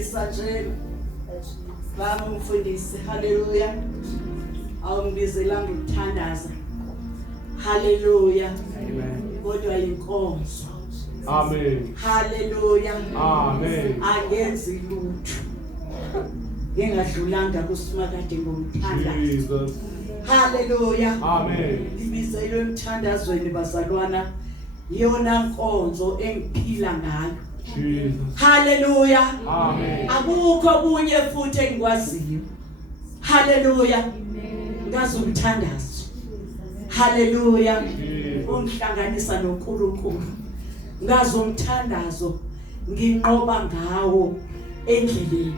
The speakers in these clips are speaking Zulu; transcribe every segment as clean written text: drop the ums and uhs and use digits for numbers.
Ngiyafundisa nje bami umfundisi. Haleluya. Awungibizelanga ukuthandaza. Haleluya. Amen. Kodwa inkonzo. Amen. Haleluya. Amen. Ayenzi lutho. Ngingadlulanga kusimakade ngomthandazo. Jesus. Haleluya. Amen. Libizelwe emthandazweni bazalwana. Yona nkonzo engiphila ngayo. Jesus. Haleluya. Amen. Akukho kunye futhi engikwaziyo. Haleluya. Ngazumthandazo. Haleluya. Ungihlanganisa noNkulunkulu. Ngazumthandazo nginqoba ngawo endleleni.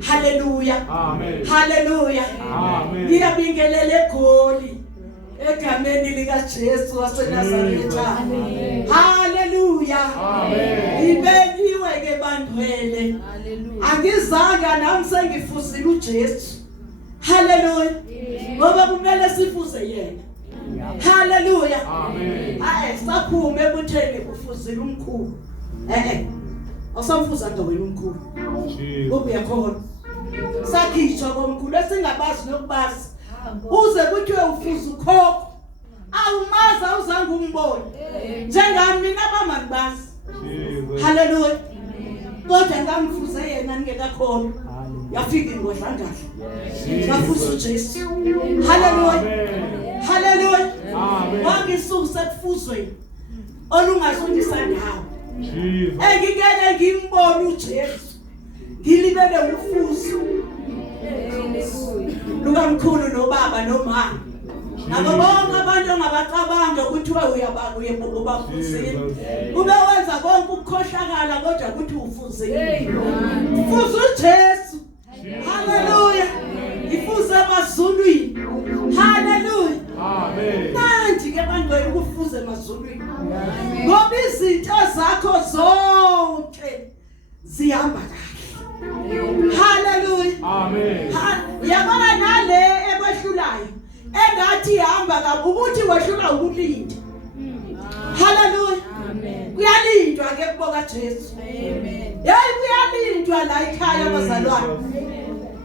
Haleluya. Amen. Haleluya. Amen. Ngiyabingelela egoli egameni lika Jesu waseNazaretha. Haleluya. Amen. Ibekiwe ke bandwele. Angizanga nami sengifuzile uJesu. Haleluya. Ngoba kumele sifuze yena. Haleluya. Amen. Saphume ebutheni ufuzile umkhulu. Awusamfuza nje wena umkhulu. Jesus. Ngoba uyakhona. Sakhishwa komkhulu esingabazi nokubazi. Uze kuthiwe ufuza ukhokho. Awumaza uzange umbone. Njengami mina bamangibazi. Jesus. Haleluya. Kodwa ngamfuze yena ngekakhona. Yafika ingodlangala. Safuza uJesu. Haleluya. Haleluya. Amen. Wangisuku sekufuzweni. Olungazondisa ndawo. Jesus. Engingeke ngimbone uJesu. Ngilibele ufuzo. Lukamkhulu nobaba nomama. Nabo bonke abantu ongabacabanga ukuthi uyabafuzile. Ube wenza konke ukukhohlakala kodwa ukuthi ufuzile. Ufuza uJesu. Haleluya. Ifuze emazulwini. Haleluya. Amen. Manje ke bandwele ukufuza emazulwini. Ngoba izinto zakho zonke zihamba kahle. Haleluya. Amen. Yabona nale ekwehlulayo engathi ihamba kabi ukuthi wehlula ukulinda. Haleluya. Amen. Kuyalindwa ke kuboka Jesu. Amen. Hey kuyalindwa la ekhaya abazalwane.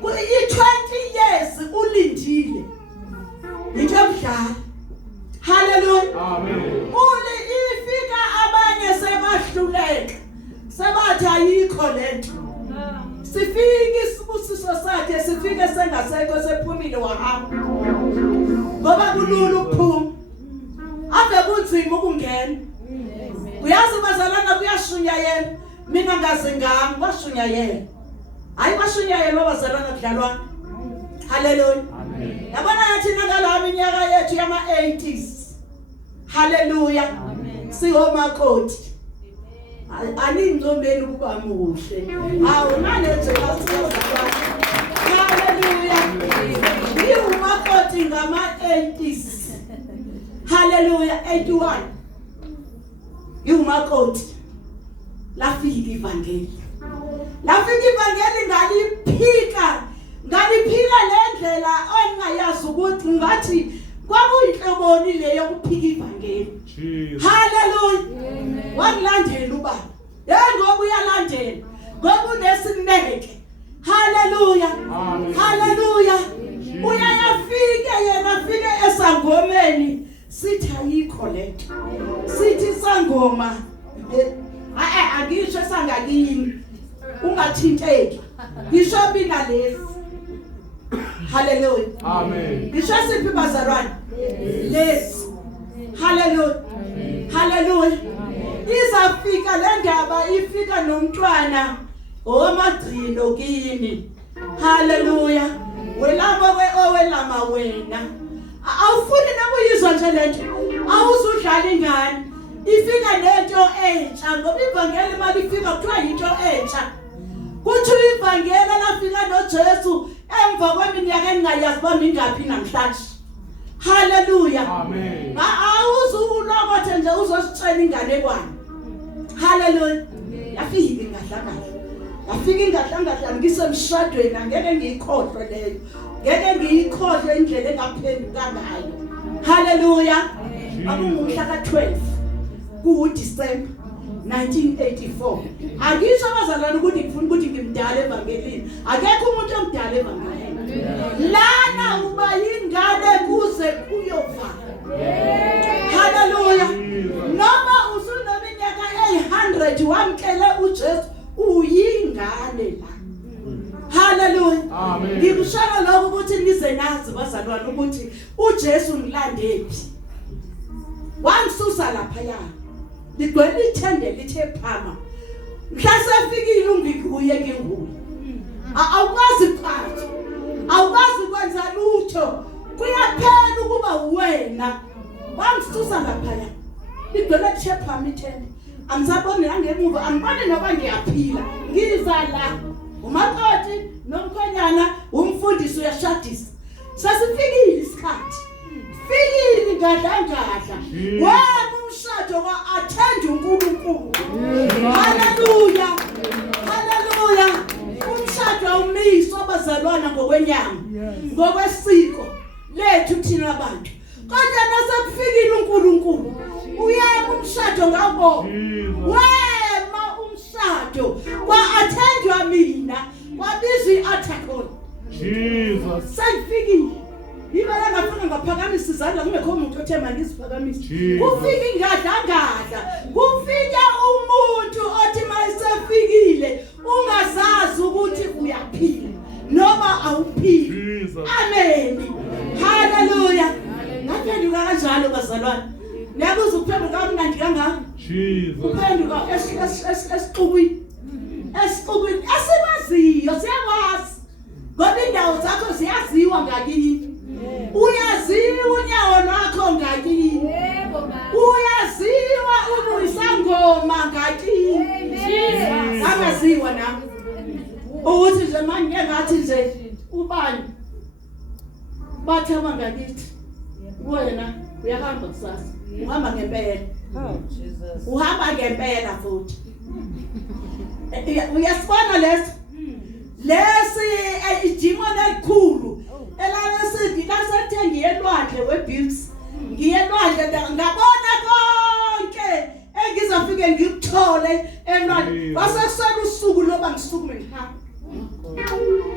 I20 years ulindile. Into emdala. Haleluya. Amen. Ule ifika abanye sebahluleka. Sebathi ayikho lento. Sifike isibusiso sakhe sifike sengasekho sephumile wahamba. Ngoba kulula ukuphuma. Ave kunzima ukungena. Uyazi bazalana kuyashunyayela. Mina ngaze ngami bashunyayela. Hayi bashunyayela bazalana kudlalwana. Haleluya. Amen. Yabona yathi nakalami inyaka yethu yama 80s. Haleluya. Sihomakoti. Aningcomeni ukuba muhle. Hawu manje kasizwa. Haleluya. Ngiumakoti ngama 80s. Haleluya 81. Ngiumakoti. Lafika ivangeli. Lafika ivangeli ngaliphika lendlela ongayazi ukuthi ngathi kwakuyinhloboni leyo ukuphika ivangeli. Haleluya. Wangilandela ubaba. Ngoba uyalandela. Ngoba unesineke. Haleluya. Haleluya. Uyayafika yena afike esangomeni sithi ayikho lento. Sithi sangoma. Angisho sangakini. Ungathinteki. Ngisho mina lesi. Haleluya. Amen. Ngisho siphi bazalwane? Lesi. Haleluya. Haleluya. Izafika le ndaba ifika nomntwana omagcino kini. Haleluya. Welama owelama wena. Awufuni nokuyizwa nje lento. Awuzudlala ingane. Ifika lento entsha ngoba ivangeli mali ifika kuthiwa into entsha. Kuthi ivangeli lafika noJesu emva kweminyaka engayazi bami ingaphi namhlanje. Haleluya. Amen. Awuzulokothe nje uzositshela ingane kwani. Haleluya. Yafika ingadlangala. Yafika ingadlangala ngisemshadweni angeke ngiyikhohlwe leyo. Ngeke ngiyikhohlwe indlela engaphenduka ngayo. Haleluya. Akungumhla ka12 ku December 1984. Akisho abazalwane ukuthi ngifuna ukuthi ngimdala evangelini. Akekho umuntu omdala evangelini. Lana uba yingane kuze kuyofa. Hallelujah. Noma usuneminyaka 800 wamkele uJesu uyingane la. Hallelujah. Amen. Ngikushaya lokho ukuthi nize nazi bazalwane ukuthi uJesu ngilandephi. Wangisusa lapha ya. Ligcwele ithende lithe phama. Mhlasefikile ungikuye ngenguye. Awukwazi phansi. Awukwazi kwenza lutho. Kuyaphela ukuba wena. Wangisusa lapha ya. Ligcwele lithe phama ithende. Angisaboni ngemuva, angibani noba ngiyaphila. Ngiza la. Umakoti nomkhonyana umfundisi uyashadisa. Sasifikile isikhathi. Fikile ngadla. Wena umshado wa-attend uNkulunkulu. Hallelujah. Hallelujah. Umshado umiswa abazalwana ngokwenyama. Ngokwesiko lethu thina abantu. Kodwa nasekufikile uNkulunkulu uyema umshado ngabo. Wema umshado wa-attendwa mina. Wabizwa i-article. Jesus. Sayifikile. Ibala ngafuna ngaphakamisa izandla kungekho umuntu othe mangiziphakamisa. Kufika ingadla. Kufika umuntu othi mayisefikile ungazazi ukuthi uyaphila noma awuphili. Amen. Hallelujah. Ngaphenduka kanjalo bazalwane. Niyabuza ukuphenduka kamnandi kangaka? Jesus. Uphenduka esixukwini. Esixukwini asibaziyo siyakwazi. Ngoba indawo zakho ziyaziwa ngakini. Uyaziwa unyawo lwakho ngakini. Uyaziwa uNoyisangoma ngakini. Akaziwa nami. Ukuthi nje manje ngathi nje ubani bathama ngakithi. Wena uyahamba kusasa. Uhamba ngempela. Uhamba ngempela futhi. Uyasibona lesi ijimona elikhulu elalesithi lasethe ngiyelwandle weBills ngiyelwandle ngabona konke engizofike ngikuthole elwandle wasesela usuku loba ngisukume ngihamba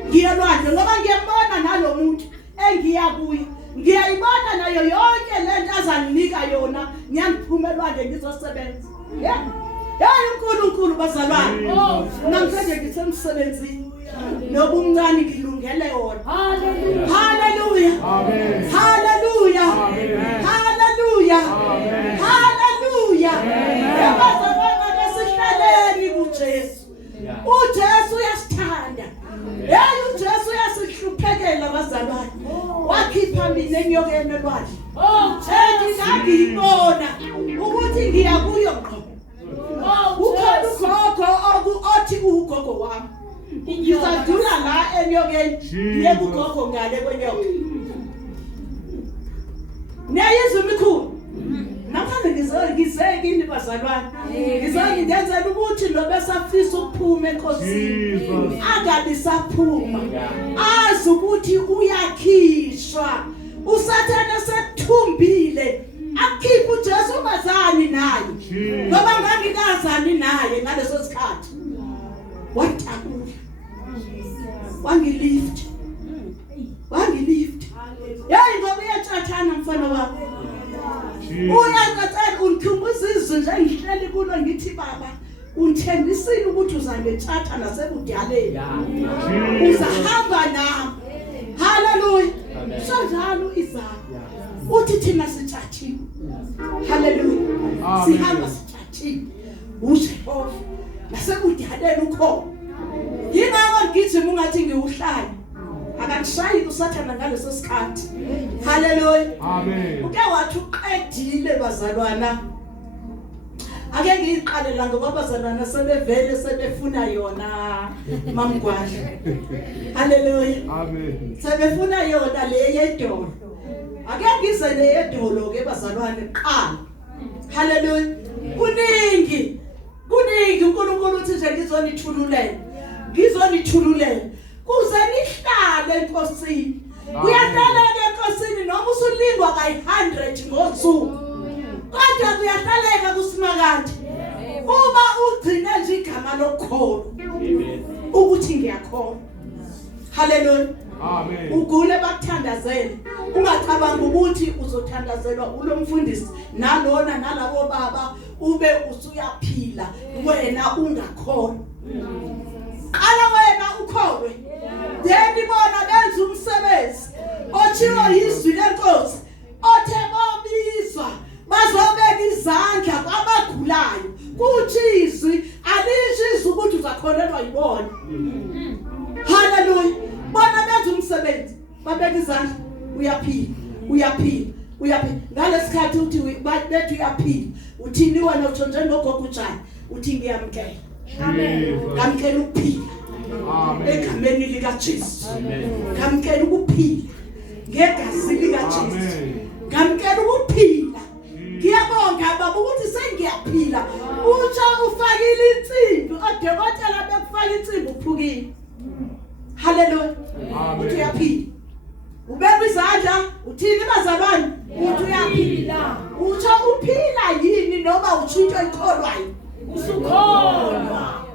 ngiyelwandle ngoba ngiyembona nalomuntu engiya kuye ngiyayibona nayo yonke lento azanginika yona ngiyangiphuma elwandle ngizosebenza uNkulunkulu bazalwane namhlanje ngisemsebenzini nobumncane ngilungele wona. Hallelujah. Amen. Hallelujah. Amen. Hallelujah. Amen. Hallelujah. Amen. Bazalwane besihlaleni kuJesu. uJesu uyasithanda. uJesu uyasihluphekela bazalwane. Wakhipha mina enyokeni elwandle. Ngiyibona ukuthi ngiya kuyo ngqo. Ukhona othi ugogo wami. Ngizadlula la enyokeni ngiye kugogo ngale kwenyoka. Niyayizwa imikhulu. Namhlanje ngizekini bazalwane. Ngizongenzela ukuthi lo besafisa ukuphuma enkosini. Angabi saphuma. Azi ukuthi uyakhishwa. Usathane sekuthumbile. Akhipha uJesu ungazani naye. Ngoba ngangikazani naye ngaleso sikhathi. Wathakula. Wangilift. Ngoba uyatshathana mfana wami. Uyangathanda ungikhumbuza izwi nje ngihleli kulo ngithi baba unithembisile ukuthi uzangetshatha nasekudaleni. Uzahamba nami. Hallelujah. Sonjalo izana. Uthi thina sitshathiwe. Hallelujah. Sihamba sitshathiwe. uJehova nasekudaleni ukhona. Yingakho ngigijima ungathi ngiwuhlala. Akanishayi usathana ngaleso sikhathi. Hallelujah. Amen. Uke wathi uqedile bazalwana. Ake ngiqale la ngoba bazalwana sebevele sebefuna yona mamgwadla. Hallelujah. Amen. Sebefuna yona le yedolo. Ake ngize le yedolo ke bazalwane qala. Hallelujah. Kuningi uNkulunkulu uthi nje ngizonithululela. Kuze nihlale enkosini. Kuyahlala enkosini noma usulingwa ka100 ngosuku. Kodwa kuyahlaleka kusimakade. Uma ugcine nje igama lokholo ukuthi ngiyakholwa. Hallelujah. Amen. Ugule bakuthandazele. Ungacabanga ukuthi uzothandazelwa ulomfundisi nalona nalabo baba ube usuyaphila wena ungakholwa. Qala wena ukholwe. Then ibona benza umsebenzi ochiwo izwi lenkosi othe babizwa bazobeka izandla kwabagulayo kuthi izwi alisho izwi ukuthi uzakholelwa yibona. Hallelujah. Bona benza umsebenzi babeka izandla uyaphila ngalesikhathi uthi bethi uyaphila uthini wena uthi njengogogo utshani uthi ngiyamkela. Amen. Ngamkela ukuphila. Amen. Egameni lika Jesu. Amen. Ngamkela ukuphila ngegazi lika Jesu. Amen. Ngamkela ukuphila. Ngiyabonga baba ukuthi sengiyaphila. Utsho ufakile insimbi odokotela bekufaka insimbi uphukile. Hallelujah. Amen. Uthi uyaphila. Ubeka izandla uthini bazalwane uthi uyaphila. Utsho uphila yini noma utshintshwe ikholwayo. Usukholwa.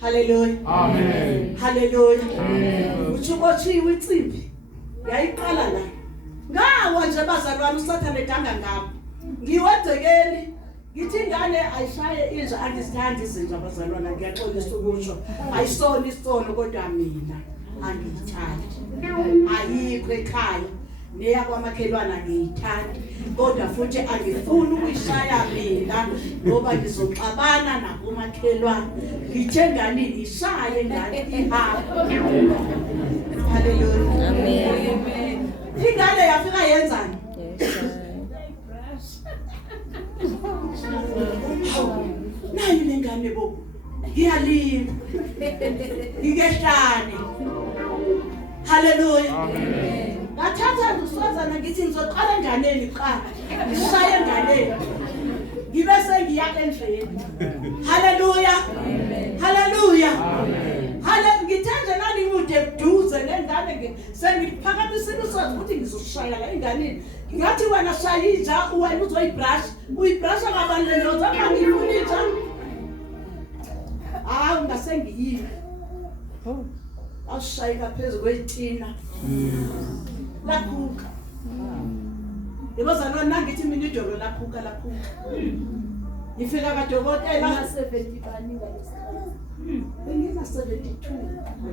Hallelujah. Amen. Hallelujah. Amen. Uchubochiwe insimbi. Yayiqala la. Ngawa nje bazalwane uSathane edanga ngami. Ngiwedzekeli. Ngithi ingane ayishaye inja angisithandi izinja bazalwane ngiyaxolisa ukusho. Ayisona isono kodwa mina angiyithandi. Ayikho ekhaya. Neya kwamakhelwana ngiyithandi. Kodwa futhi angifuni ukuyishaya mina ngoba ngizoxabana nakumakhelwana. Ngithe ngani ishaye ngani ihamba. Hallelujah. Amen. Ingane yafika yenzani? Nayi lengane bo. Ngiyalima. Ngehlane. Hallelujah. Amen. Ngathatha usozana ngithi ngizoqala enganeni qala. Ngishaye enganeni. Ngibe sengiya endleleni. Hallelujah. Amen. Hallelujah. Amen. Hallelujah. Ngithanda nani mude buduze nengane sengiphakamisile usoza ukuthi ngizoshaya la enganeni. Ngathi wena shayija wena uzoyibrush. Uyibrusha kabantu ndoza ngifuni nje. Ngasengiyile. Awushayika phezulu kwetina. Laphuka. Yebozana nangithi mina idolo laphuka. Ngifika kadokotela 70 bani ngalesikhathi. Bengina 72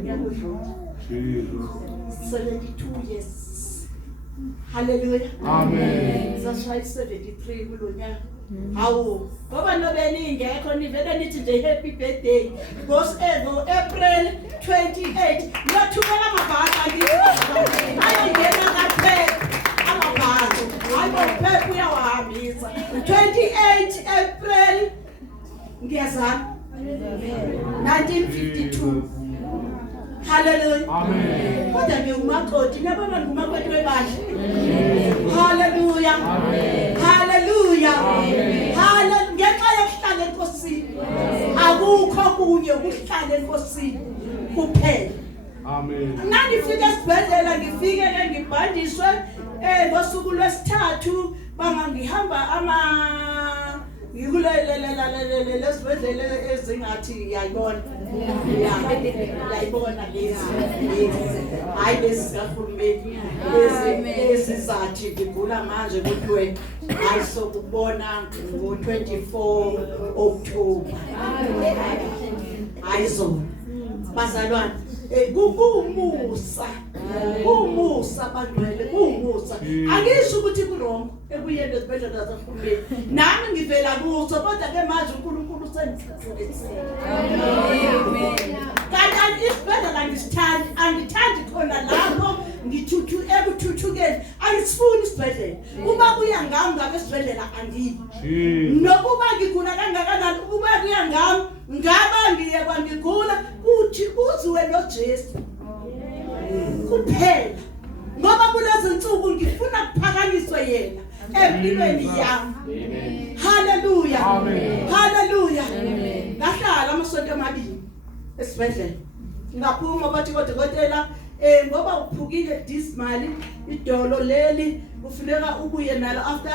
ngiyakudlula. Jesus. 72 years. Hallelujah. Amen. Ngizashaya 73 kulonyaka. Hawu, ngoba nobeni ingekho nivele nithi nje happy birthday. April 28. Ngiyathumela amabhasa ngithi ayongena kaphela amabhasa. Hayi phepha uyawahambisa. 28 April ngiyazama. 1952. Hallelujah. Amen. Kodwa ngiumakoti nabona ngumakoti webandla. Hallelujah. Amen. Hallelujah. Amen. Hallelujah. Ngenxa yokuhlala enkosini. Akukho kunye ukuhlala enkosini kuphela. Amen. Ngangifika esibhedlela ngifike ngibhandiswe ngosuku lwesithathu bangangihamba lesibhedlela ezingathi yayibona. Yayibona lezi. Hayi lezi zikahulumeni. Ezizathi ngigula manje kuthiwe hayi sokubona ngo-24 October. Ayizona. Bazalwane kumusa bangcwele kumusa angisho ukuthi kurongo ekuyena esibhedlela zasahulumeni nami ngivela kuso kodwa ke manje uNkulunkulu sengithuthukisile. Amen. Kanti isibhedlela angithandi khona lapho ekuthuthukeni angisifuni isibhedlela uma kuya ngami ngabe esibhedlela angiyi nokuba ngigula kangakanani ukuba kuya ngami ngaba ngiye kwangigula uthi uziwe noJesu kuphela ngoba kulezi insuku ngifuna kuphakanyiswe yena empilweni yami. Hallelujah. Amen. Hallelujah. Ngahlala amasonto amabili esibhedlela ngaphuma bathi kodokotela ngoba uphukile dismally idolo leli kufuneka ubuye nalo after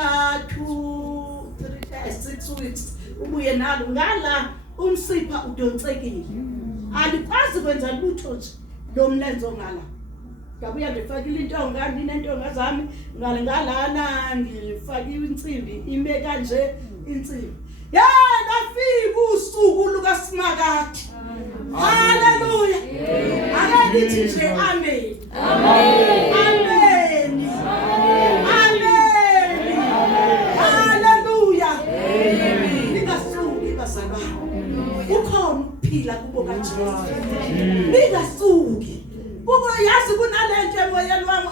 6 weeks ubuye nalo ngala umsipha udonsekile alikwazi kwenza lutho nje lo mlenze ngala ngabuya ngifakile intonga ninentonga zami ngalana ngifakiwe insimbi ime kanje insimbi lafika usuku lukaSimakade haleluya akelithi nje amen amen amen amen haleluya ningasuki bazalwane ukhona ukuphila kubo kaJesu ningasuki buko yazi kunalento emoyeni wami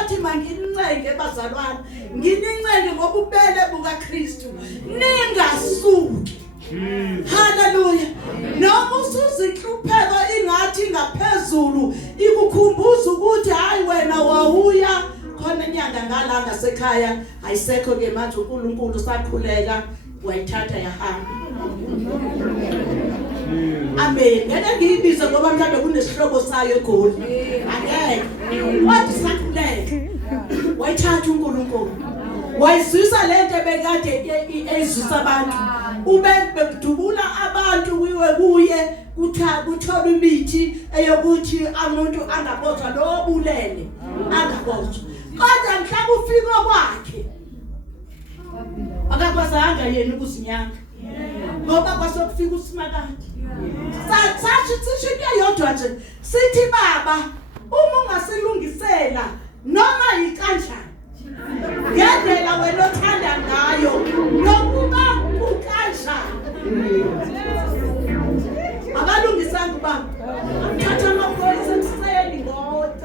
othi mangincenge bazalwane nginincenge ngobubele bukaKristu ningasuki haleluya noma usuzihlupheko ingathi ngaphezulu ikukhumbuza ukuthi hayi wena wawuya khona inyanga ngalanga sekhaya ayisekho ke manje uNkulunkulu sakhuleka wayithatha yahamba amen ngeke ngiyibize ngoba mhlawumbe kunesihloko sayo eGoli angeke wathi sakhuleka wayithatha uNkulunkulu wayizwisa lento bekade ezwisa abantu ube bekudubula abantu kuye kuthola imithi eyokuthi umuntu angabotshwa lobulele angabotshwa kodwa mhlawumbe ufika kwakhe akakwazanga yena ukuzinyanga ngoba kwasokufika uSimakade sathi sisho yodwa nje sithi baba uma ungasilungisela noma yikanjani ngendlela wena othanda ngayo nokuba ukanjani abalungisanga baba amthatha amaphoyisa ekuseni ngo-3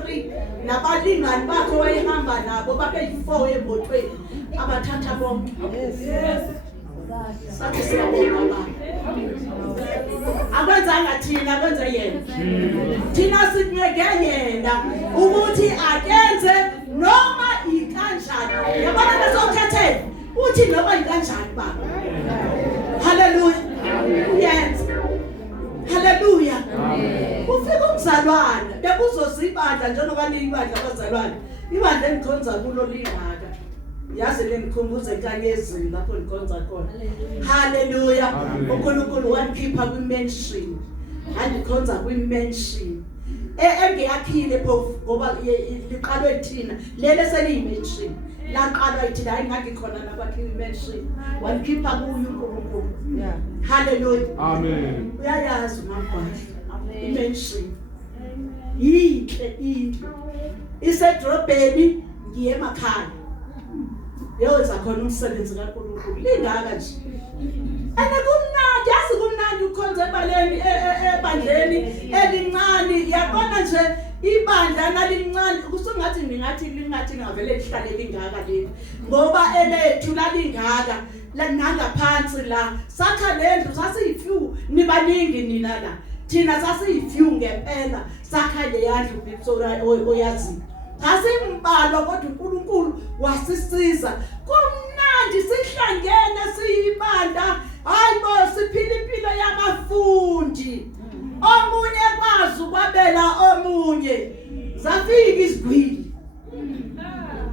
nabalingani bakho wayehamba nabo babe-4 emotweni abathatha bonke sathi siyabona baba akwenzanga thina kwenza yena thina sikuneke yena ukuthi akenze noma ikanjani yabona lesokhethela uthi noma ikanjani baba haleluya uyenza haleluya ufika umzalwane bekuzozibandla njengoba liyibandla abazalwane ibandla engikhonza kulo lingaka yazi lengikhumbuza enkanyezini lapho ngikhonza khona haleluya uNkulunkulu wangikhipha kwi-mention andikhonza kwi-mention engiyakhile phofu ngoba liqalwe thina lele seliyi-mention laqalwa yithina hayi ngangikhona nabakhi i-mention wangikhipha kuyo uNkulunkulu haleluya amen uyayazi uMagwaza i-mention yinhle into isedrobheni ngiye emakhaya yenza khona umsebenzi kaNkulunkulu lingaka nje kumnandi yazi kumnandi ukhonza ebaleni ebandleni elincane yabona nje ibandla nalincane kusungathi lingathi ngavele lihlale lingaka leli ngoba elethu lalingaka nangaphansi la sakha lendlu sasiyifew nibaningi nina la thina sasiyifew ngempela sakha le yandlu bitsora oyazi asimbalwa kodwa uNkulunkulu wasisiza kumnandi sihlangene siyibanda hayibo siphila impilo yabafundi omunye kwazi ukwabela omunye zafika izigwili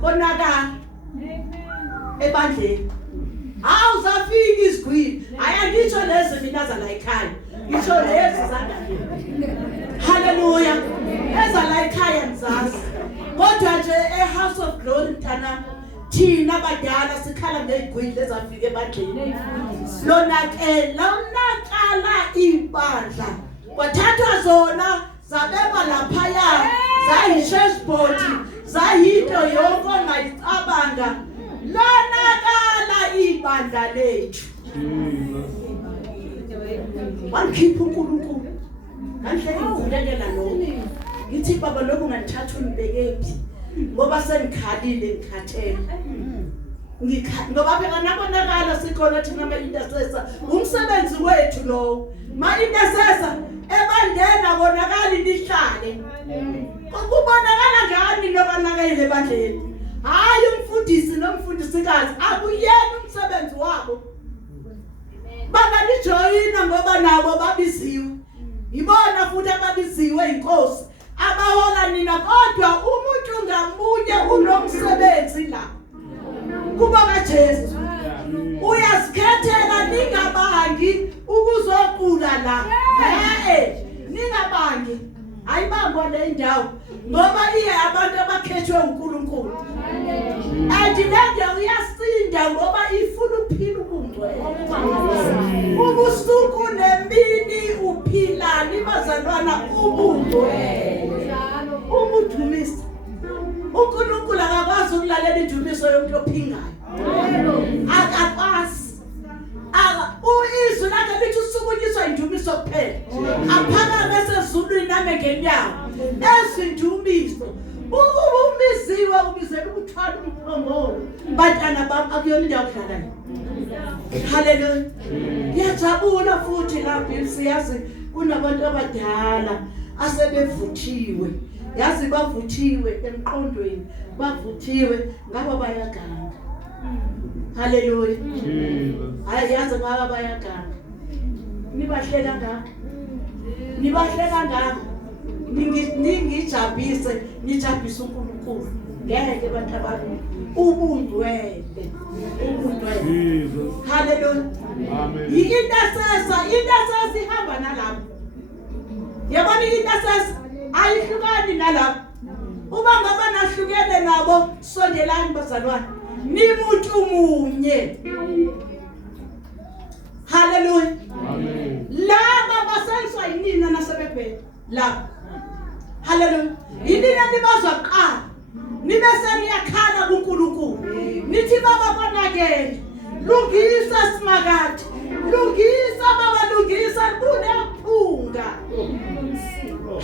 konakala ebandleni hawu zafika izigwili ayangitsho lezi mina za la ekhaya ngisho lezi zangale haleluya eza la ekhaya mzazi kodwa nje eHouse of Glory mntana thina badala sikhala ngezigwili ezafika ebandleni lonakala ibandla kwathathwa zona zabekwa laphaya zayi-chessboard zayinto yonke ongayicabanga lonakala ibandla lethu wangikhipha uNkulunkulu nganhle ngivulekela lokho ngithi baba lokhu nganthatha unibekephi ngoba sengikhalile ngikhathele ngoba phela nabonakala sikhona thina ama-intercessor umsebenzi wethu lowo ma-intercessor ebandleni abonakali lihlale kubonakala ngani lobanakele ebandleni hayi umfundisi nomfundisikazi akuyena umsebenzi wabo bangalijoyina ngoba nabo babiziwe ibona futhi ababiziwe inkosi abahola nina kodwa umuntu ngamunye unomsebenzi la kuba kaJesu uyazikhethela la ningabangi ayibangwa le ndawo ngoba iye abantu abakhethwe uNkulunkulu and le ndawo uyasinda ngoba ifuna uphila ubungcwele ubusuku nemini uphila nibazalwana ubungcwele ubudumisa uNkulunkulu akakwazi ukulalela indumiso yomuntu ophingayo akakwazi izwi lakhe lithi usukunyiswa indumiso kuphela aphakame esezulwini nami ngenyawo ezindumiso umiziwe ubizela ukuthwala umphongolo bantwana bami akuyona indawo kudlala haleluya ngiyajabula futhi lapho siyazi kunabantu abadala asebevuthiwe yazi bavuthiwe emqondweni bavuthiwe ngabo bayaganga haleluya hayi yazi ngaba bayaganga nibahleka ngakho ningijabise nijabise uNkulunkulu ngeke bantu abami ubungcwele haleluya amen intercessor ihamba nalapho yabona intercessor ayihlukani nalapho uma ngaba nahlukene nabo sondelani bazalwane nimuntu munye haleluya amen laba basenswa yinina nasebebhela la haleluya yinina nibazwa qala nibe seniyakhala kuNkulunkulu nithi baba bonakele lungisa simakade lungisa baba lungisa kunephunga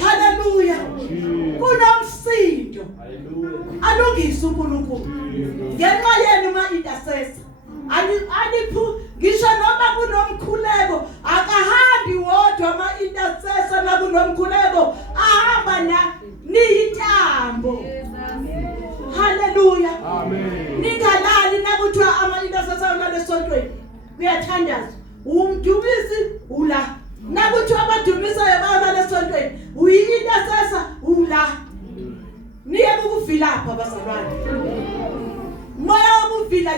haleluya kunomsindo alungisa uNkulunkulu ngenxa yenu ma intercessor aliphu ngisho noma kunomkhuleko akahambi wodwa ma intercessor na kunomkhuleko ahamba na niyintambo haleluya amen ningalali nakuthiwa ama intercessor nalesontweni uyathandaza umdumisi ula nakuthiwa abadumisayo baba lesontweni uyi-intercessor ula niye ukuvilapha bazalwane moya wokuvila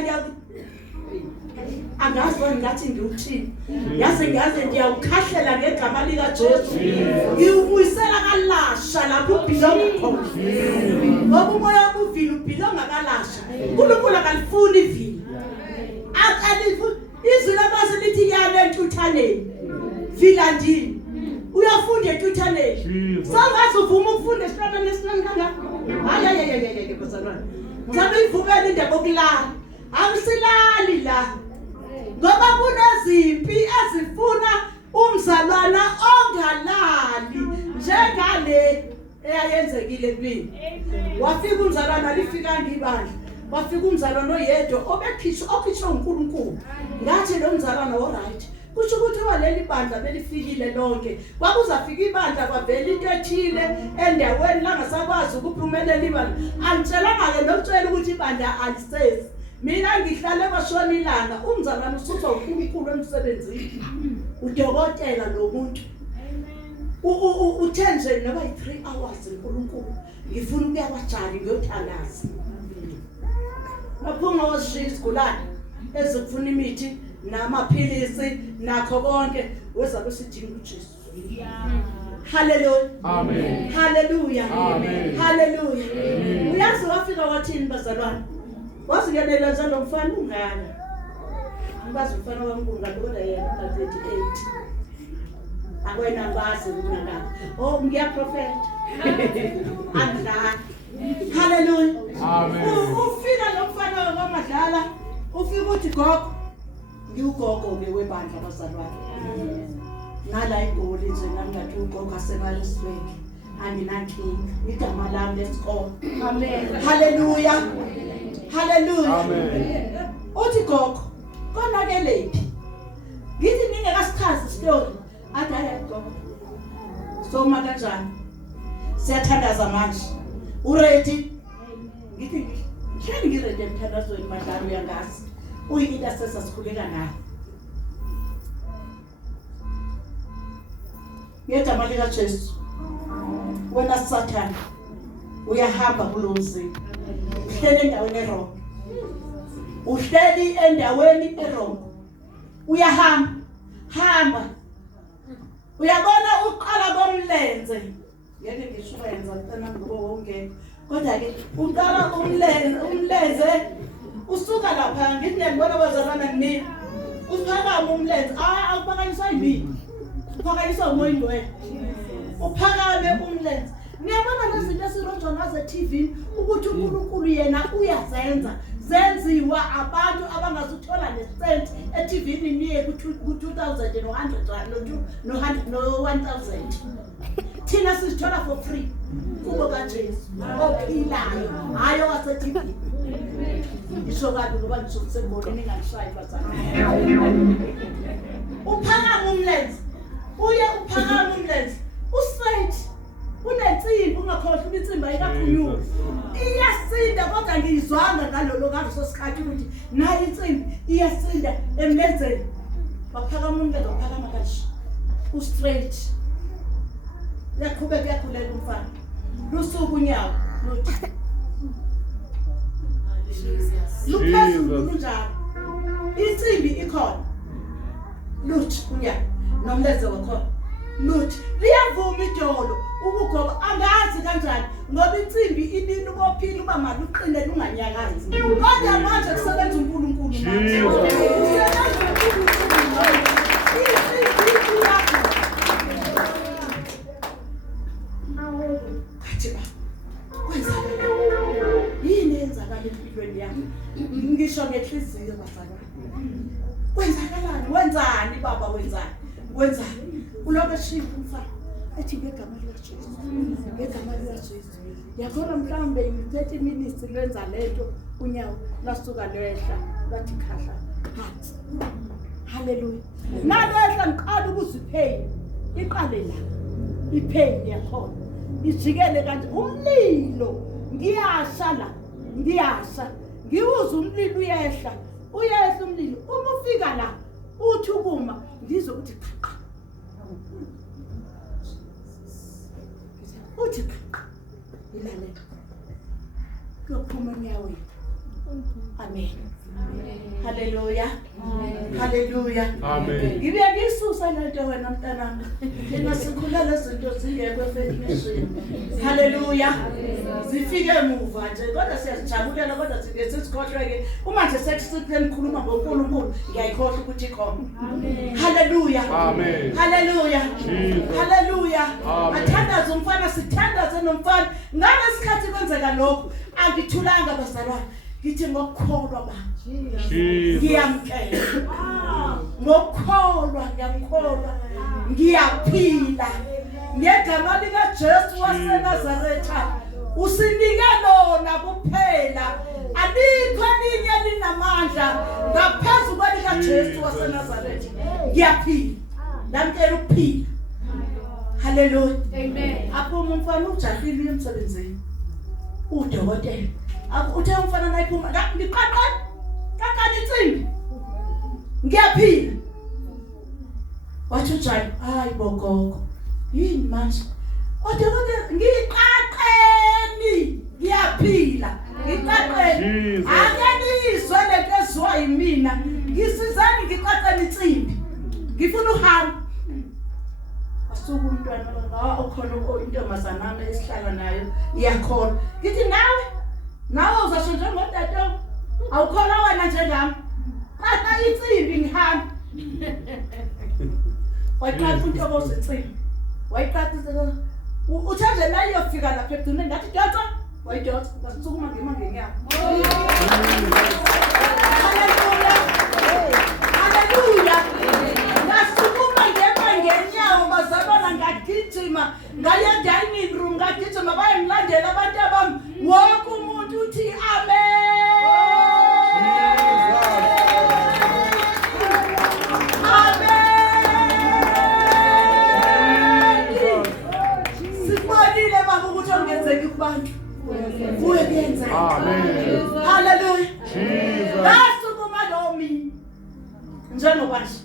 angazwa ngathi ngiwuthini yaze ngiyawukhahlela ngegama lika Jesu ngiwubuyisela kalasha lapho ubhilonga khona ngoba umoya wokuvila ubhilonga kalasha uNkulunkulu akalifuni ivila akalifuni izwi labazi lithi yale entuthaneni vila ndini uyafunda entuthaneni sangazi uvuma ukufunda esihlala nesincane kangaka hayi bazalwane ngizame ivukela indaba yokulala akusilali la ngoba kunezimpi ezifuna umzalwana ongalali njengale eyayenzekile kimi wafika umzalwana alifika ngibandla wafika umzalwana oyedwa okhishwa uNkulunkulu ngathi lo mzalwana alright kusho ukuthi waleli bandla belifikile lonke kwakuzafika ibandla kwavela into ethile endaweni la ngasakwazi ukuphumelela ibandla angitshelanga ke nokutshela ukuthi ibandla alisezi mina ngihlale kwashona ilanga umzalwane usuthwa uNkulunkulu emsebenzini udokotela lo muntu uthenje noba i3 hours uNkulunkulu ngifuna ukuya kwajali ngiyothandaza maphuma wasisigulane ezikufuna imithi namaphilisi nakho konke wezabe sidinga uJesu haleluya amen haleluya amen haleluya uyazi wafika wathini bazalwane wasingelela njalo mfana ungana ngazi mfana wami ngalola yena 38 akwena ngazi ngaka ngiyaprofeta andla haleluya amen ufika lo mfana wamadlala ufika uthi gogo ngiugogo ke webandla bazalwane nala igoli nje nangathi ugogo asemalisweni anginankinga igama lami lesikole amen haleluya haleluya amen uthi gogo konakelephi ngithi ningekasikhazi story athi hayi gogo soma kanjani siyathandaza manje uready ngithi ngihleli ngiready emthandazweni madlalo yangazi uyi-intercessor sikhuleka nayo ngegama lika Jesu wena Sathane uyahamba kulo mzimba uhleli endaweni erong uhleli endaweni erong uyahamba Uyabona uqala komlenze. Ngeke ngisho ukwenza mntana ngoba wonke. Kodwa ke uqala umlenze usuka lapha ngithi ngiyabona bazalana nini. Uphakama umlenze. Awuphakanyiswa yini? Uphakanyiswa umoya ingcwele. Uphakame umlenze. Ngiyabona lezinto esirojwa ngazo TV ukuthi uNkulunkulu yena uyazenza. Zenziwa abantu abangazuthola nescent eTVini niye ku-2,100 no 1,000. Thina sisithola for free kubo kaJesu ophilayo hayi owase-TV. Ngisho kabi ngoba ngisebonile ningangishayi bazana. Uphakama umlenze. Uye uphakama umlenze. Ustraight. Unensimbi ungakhohlwa insimbi ayikaphunyuka. Iyasinda kodwa ngiyizwanga ngaleso sikhathi ukuthi nayo insimbi iyasinda emlenzeni. Baphakama umlenze uphakama kanje. Ustraight. Yaqhubeka yakhulela umfana. Lusuku unyawo luthi. Luphezulu lunjalo. Insimbi ikhona. Luthi unyawo nomlenze wakhona. Luthi liyavuma idolo ukugoba angazi kanjani ngoba insimbi inini ubophila uba maluqine lunganyakazi. Kodwa manje kusebenza uNkulunkulu manje. Kusebenza uNkulunkulu. Insimbi yakho. Kathi ba. Kwenzakala. Yini enzakala empilweni yami? Ngisho ngenhliziyo bazalwane. Kwenzakalani? Wenzani baba wenzani? Wenzani? Ulobe shiya umfana. Ethi ngegama likaJesu. Ngegama likaJesu. Yakona mhlambe 30 minutes lenza lento unyawo lasuka lwehla lathi khahla phansi. Hallelujah. Nalehla ngiqala ukuziphenya. Iqale la. Iphenya yakhona. Ijikele kanti umlilo ngiyasha la. Ngiyasha. Ngiwuza umlilo uyehla. Uyehla umlilo. Uma ufika la uthi ukuma ngizwe ukuthi qha. Uthi ilale kuphuma nyaweni. Amen. Hallelujah. Hallelujah. Amen. Ngibe ngisusa lento wena mntanami. Thina sikhula lezinto ziyekwe efethu. Hallelujah. Zifike emuva nje kodwa siyazijabulela kodwa sike sisikhohleke. Uma nje sekusipheni khuluma ngoNkulunkulu ngiyayikhohlwa ukuthi ikhona. Amen. Hallelujah. Amen. Hallelujah. Jesus. Hallelujah. Amen. Athandaze umfana sithandaze nomfana. Ngalesi kwenzeka lokho angithulanga bazalwane. Ngithi ngokukholwa ba. Ngiyamkela. Ngokukholwa ngiyakholwa. Ngiyaphila. Ngegama likaJesu waseNazaretha. Usinike lona kuphela. Alikho elinye elinamandla ngaphezu kwelikaJesu waseNazaretha. Ngiyaphila. Namkela ukuphila. Hallelujah. Amen. Apho umfana ujahile emsebenzini. Udokotela. Uthe umfana nayiphuma ngiqaqqa kakani insimbi. Ngiyaphila. Wathi uJani, hayi bogogo. Yini manje? Odokotela ngiqaqeni. Ngiyaphila. Ngiqaqeni. Ake nizwe lento ezwa yimina. Ngisizani ngiqaqeni insimbi. Ngifuna uhamba. Asuka umntwana okhona intombazana nami esihlala nayo iyakhona. Ngithi nawe uzasho njengodadewethu. Awukholwa wena njengami. Qaqqa insimbi ngihamba. Wayiqaqqa into ozinsimbi. Wayiqaqqa into. Uthathe la iyofika lapha egcineni ngathi dotha. Wayidotha basukuma ngemangenyawo. Hallelujah. Hallelujah. Ngasukuma ngemangenyawo bazalwana ngagijima ngaye dining room ngagijima bayangilandela abantu abami. Wonke umuntu uthi amen. Sibonile baba ukuthi ongenzeki kubantu. Kuwe kuyenzeka. Amen. Hallelujah. Jesus. Ngasukuma lo mina. Njengoba nje.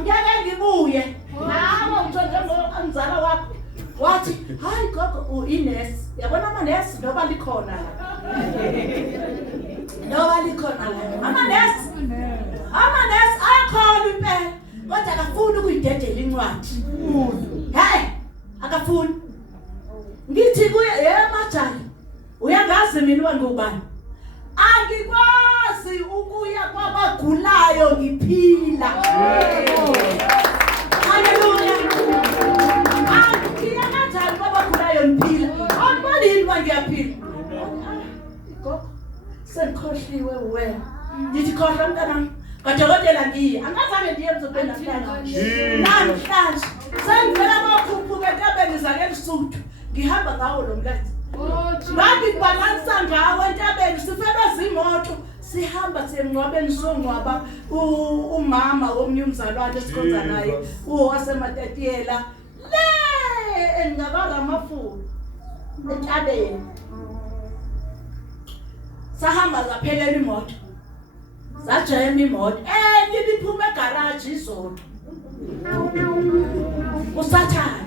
Ngeke ngibuye. Nawe njengomzala wakho. Wathi, hayi gogo uInes. Yabona amanesi noma likhona la. Noma likhona la. Amanesi akhona impela. kodwa akafuni ukuyidedela incwadi. Hey, akafuni. Ngithi kuye majali. Uyangazi mina ngubani? Angikwazi ukuya kwabagulayo ngiphila. Haleluya. Angiya kanjani kwabagulayo ngiphila? Awuboni yini ngiyaphila? Gogo, sengikhohliwe wena. Ngithi khohla mntanami. Kadokotela ngiye. Angazange ndiye emzobeni namhlanje. Sengivela amakhuphuke entabeni zakeLesotho. Ngihamba ngawo lo mlazi. Ngibhalansa ngawo entabeni sifelwa zimoto sihamba semncwabeni songcwaba umama womnye umzalwane esikhonza naye waseMatatiyela le engabanga amafulu entabeni. Sahamba zaphelela imoto sajayema imoto ngiphuma egarage izolo usathana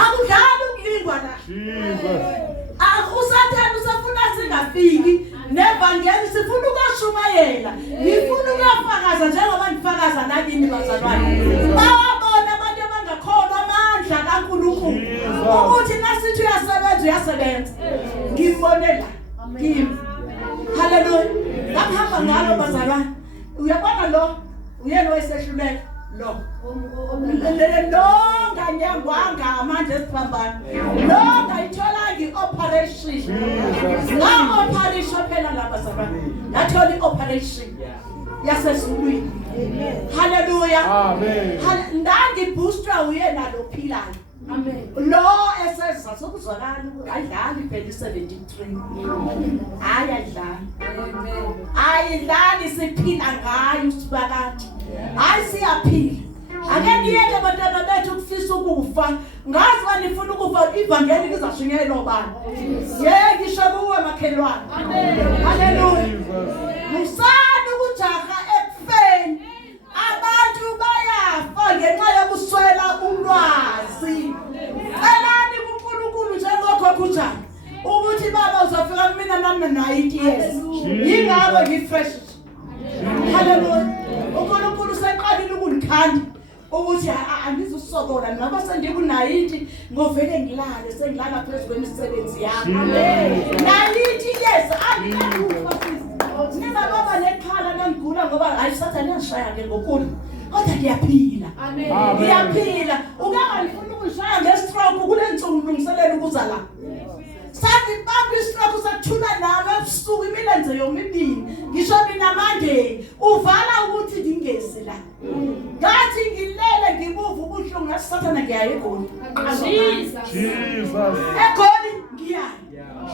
akudlali ukulingwa la usathana usafuna singafiki nevangeli sifuna ukashumayela ngifuna ukufakaza njengoba ngifakaza nakini bazalwane babona abantu abangakholwa amandla kaNkulunkulu ukuthi nasithi uyasebenza ngibonela kimi. Haleluya. Ngahamba ngalo bazalwane. Uyabona lo uyena wayesehluleka lo nganyangwanga amanje esiphambana lo ngayithola ngi-operation nga-operation phela lapha sabana ngathola i-operation yasezulwini. Haleluya. Ndangibhoostwa uyena lo philayo. Amen. Lo eseza sokuzwakala ayidlali phela 73. Ayidlali. Amen. Ayidlali siphila ngayo sibakade. Hayi siyaphila. Ake niyeke abantwana bethu ukufisa ukufa. Ngazi banifuna ukufa ivangeli lizashunyelwa lobani. Ngisho kuwe makhelwane. Amen. Haleluya. Musana ukujaha ekufeni. Abantu bayafa ngenxa yokuswela ulwazi. Elani kuNkulunkulu njengokho kunjani ukuthi baba uzafika kumina nami 90 years yingabo ngifresh. Haleluya. uNkulunkulu seqalile ukungikhanda ukuthi angizusokola noma sendiku90 ngovele ngilale sengilala phezulu kwemisebenzi yami. Amen. 90 years angikufa sisi. Nina baba nekhala nangigula ngoba hayi sathane yashaya ke ngokulu. Kodwa ngiyaphila. Amen. Ngiyaphila. Ungangifuna ukungishaya ngestroke kule ntsuku ngilungiselela ukuzala. Sathi baba istroke sathula nami ebusuku imilenze yomibili. Ngisho mina manje uvala ukuthi ngingezi la. Ngathi ngilele ngibuva ubuhlungu ngasathana ngiyaye eGoli. Jesus. eGoli ngiyaye.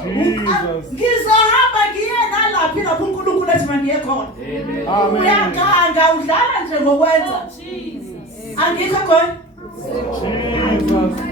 Jesus. Ngizohamba ngiye nalaphi lapho uNkulunkulu ethi mangiye khona. Amen. Uyakanga udlala nje ngokwenza. Jesus. Angikho khona. Jesus.